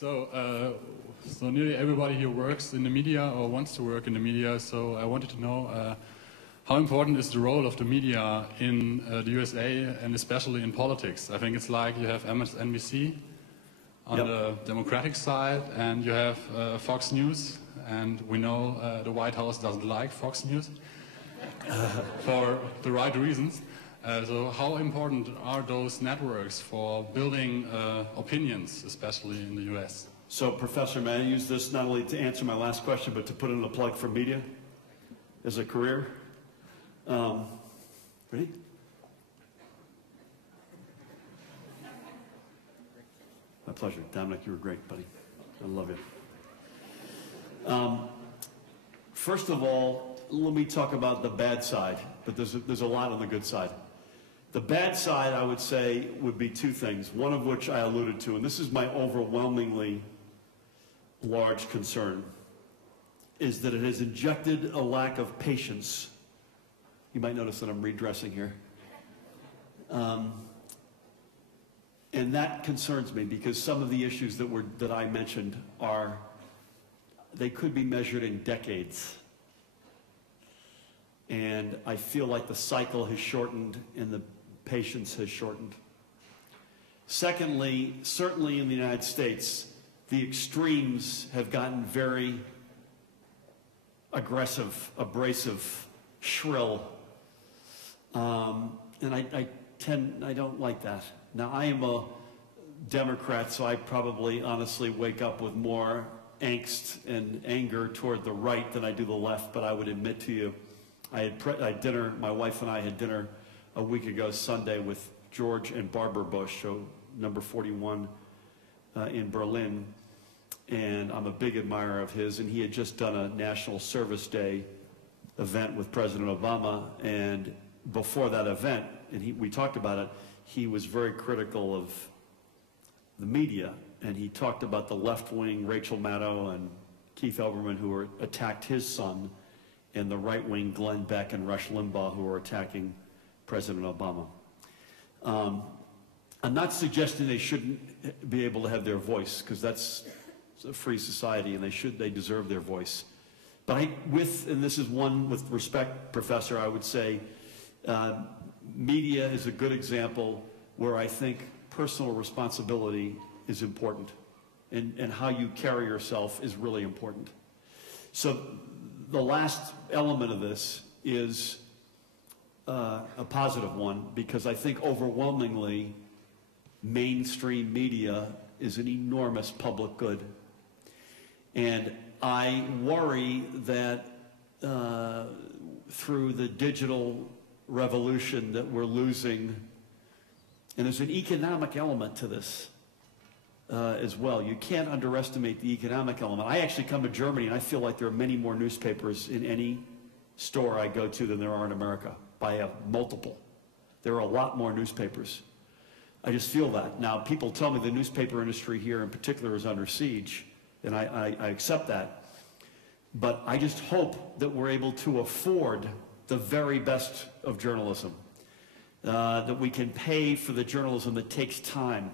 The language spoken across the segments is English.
So nearly everybody here works in the media or wants to work in the media, so I wanted to know how important is the role of the media in the USA and especially in politics? I think it's like you have MSNBC on the Democratic side and you have Fox News, and we know the White House doesn't like Fox News for the right reasons. So how important are those networks for building opinions, especially in the US? So, Professor, may I use this not only to answer my last question, but to put in a plug for media as a career? Ready? My pleasure. Dominic, you were great, buddy. I love you. First of all, let me talk about the bad side, but there's a lot on the good side. The bad side, I would say, would be two things, one of which I alluded to, and this is my overwhelmingly large concern, is that it has injected a lack of patience. You might notice that I'm redressing here. And that concerns me because some of the issues that I mentioned they could be measured in decades. And I feel like the cycle has shortened and the patience has shortened. Secondly, certainly in the United States, the extremes have gotten very aggressive, abrasive, shrill. And I don't like that. Now, I am a Democrat, so I probably honestly wake up with more angst and anger toward the right than I do the left, but I would admit to you, I had dinner, my wife and I had dinner a week ago Sunday with George and Barbara Bush, so number 41 in Berlin, and I'm a big admirer of his, and he had just done a National Service Day event with President Obama, and before that event, and we talked about it, he was very critical of the media, and he talked about the left-wing Rachel Maddow and Keith Olbermann who attacked his son, and the right-wing Glenn Beck and Rush Limbaugh who were attacking President Obama. I'm not suggesting they shouldn't be able to have their voice, because that's a free society, and they deserve their voice. But and this is one with respect, Professor, I would say, media is a good example where I think personal responsibility is important, and how you carry yourself is really important. So the last element of this is a positive one, because I think overwhelmingly mainstream media is an enormous public good. And I worry that through the digital revolution that we're losing, and there's an economic element to this as well. You can't underestimate the economic element. I actually come to Germany and I feel like there are many more newspapers in any store I go to than there are in America, by a multiple. There are a lot more newspapers. I just feel that. Now, people tell me the newspaper industry here in particular is under siege, and I accept that. But I just hope that we're able to afford the very best of journalism, that we can pay for the journalism that takes time,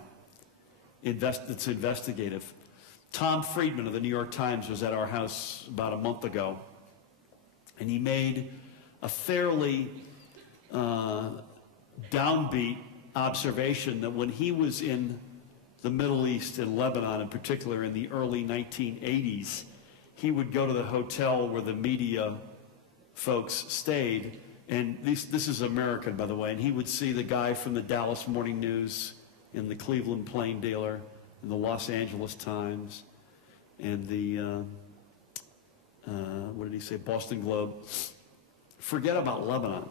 that's investigative. Tom Friedman of the New York Times was at our house about a month ago, and he made a fairly downbeat observation that when he was in the Middle East and Lebanon in particular in the early 1980s, he would go to the hotel where the media folks stayed, and this is American, by the way, and he would see the guy from the Dallas Morning News and the Cleveland Plain Dealer and the Los Angeles Times and the what did he say, Boston Globe. Forget about Lebanon.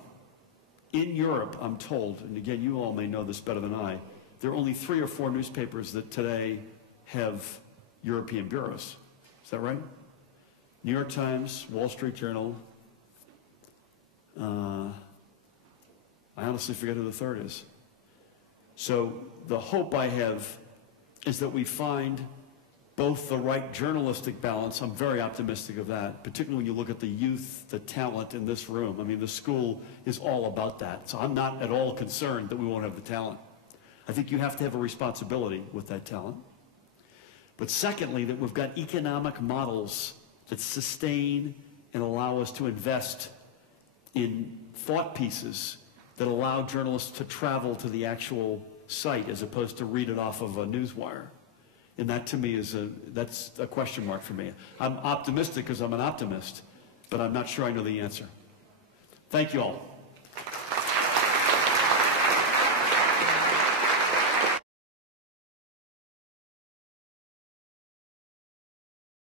In Europe, I'm told, and again, you all may know this better than I, there are only 3 or 4 newspapers that today have European bureaus. Is that right? New York Times, Wall Street Journal. I honestly forget who the third is. So the hope I have is that we find both the right journalistic balance. I'm very optimistic of that, particularly when you look at the youth, the talent in this room. I mean, the school is all about that. So I'm not at all concerned that we won't have the talent. I think you have to have a responsibility with that talent. But secondly, that we've got economic models that sustain and allow us to invest in thought pieces that allow journalists to travel to the actual site as opposed to read it off of a newswire. And that to me is that's a question mark for me. I'm optimistic because I'm an optimist, but I'm not sure I know the answer. Thank you all.